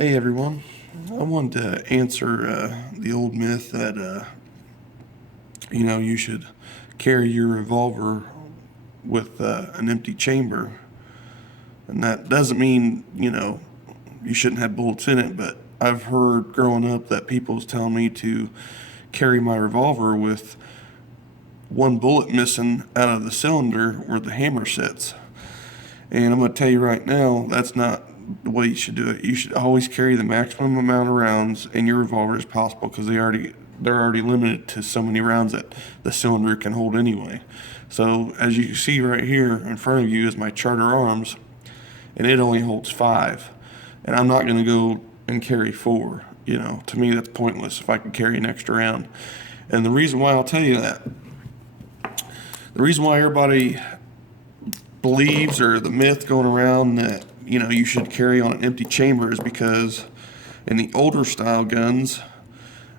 Hey everyone, I wanted to answer the old myth that you should carry your revolver with an empty chamber, and that doesn't mean you shouldn't have bullets in it. But I've heard growing up that people was telling me to carry my revolver with one bullet missing out of the cylinder where the hammer sits. And I'm going to tell you right now, that's not the way you should do it. You should always carry the maximum amount of rounds in your revolver as possible, because they're already limited to so many rounds that the cylinder can hold anyway. So as you can see right here in front of you is my Charter Arms, and it only holds 5. And I'm not going to go and carry 4. To me that's pointless if I can carry an extra round. And the reason why I'll tell you that, the reason why everybody believes, or the myth going around that you should carry on an empty chamber, is because in the older style guns,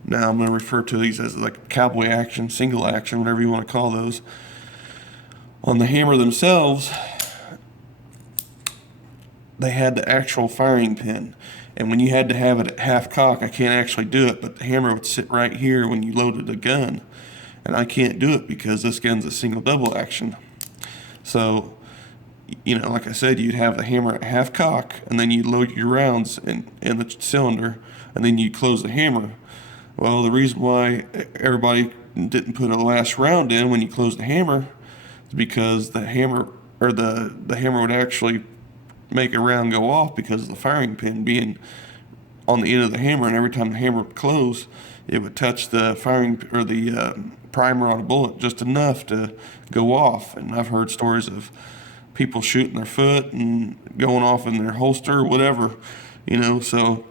now I'm going to refer to these as like cowboy action, single action, whatever you want to call those, on the hammer themselves they had the actual firing pin, and when you had to have it at half cock, I can't actually do it, but the hammer would sit right here when you loaded a gun, and I can't do it because this gun's a single double action. So like I said, you'd have the hammer at half cock, and then you'd load your rounds in the cylinder, and then you'd close the hammer. Well, the reason why everybody didn't put a last round in when you close the hammer is because the hammer would actually make a round go off, because of the firing pin being on the end of the hammer, and every time the hammer would close, it would touch the firing or the primer on a bullet just enough to go off. And I've heard stories of people shooting their foot and going off in their holster or whatever, so.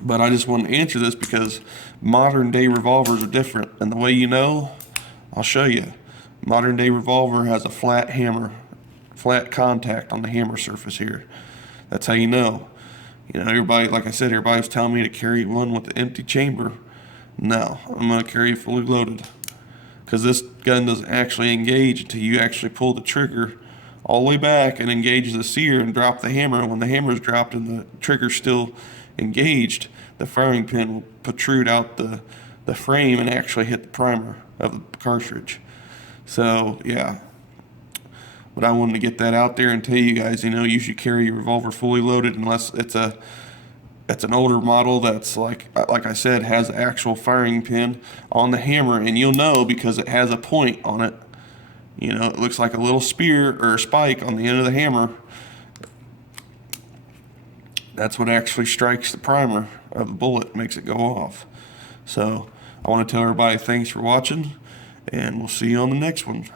But I just want to answer this because modern day revolvers are different, and the way I'll show you. Modern day revolver has a flat hammer, flat contact on the hammer surface here. That's how you know. Everybody, like I said, everybody's telling me to carry one with an empty chamber. No, I'm going to carry it fully loaded, because this gun doesn't actually engage until you actually pull the trigger all the way back and engage the sear and drop the hammer. When the hammer's dropped and the trigger's still engaged, the firing pin will protrude out the frame and actually hit the primer of the cartridge. So yeah, but I wanted to get that out there and tell you guys, you should carry your revolver fully loaded, unless it's an older model that's like I said, has the actual firing pin on the hammer, and you'll know because it has a point on it. It looks like a little spear or a spike on the end of the hammer. That's what actually strikes the primer of the bullet, makes it go off. So I want to tell everybody thanks for watching, and we'll see you on the next one.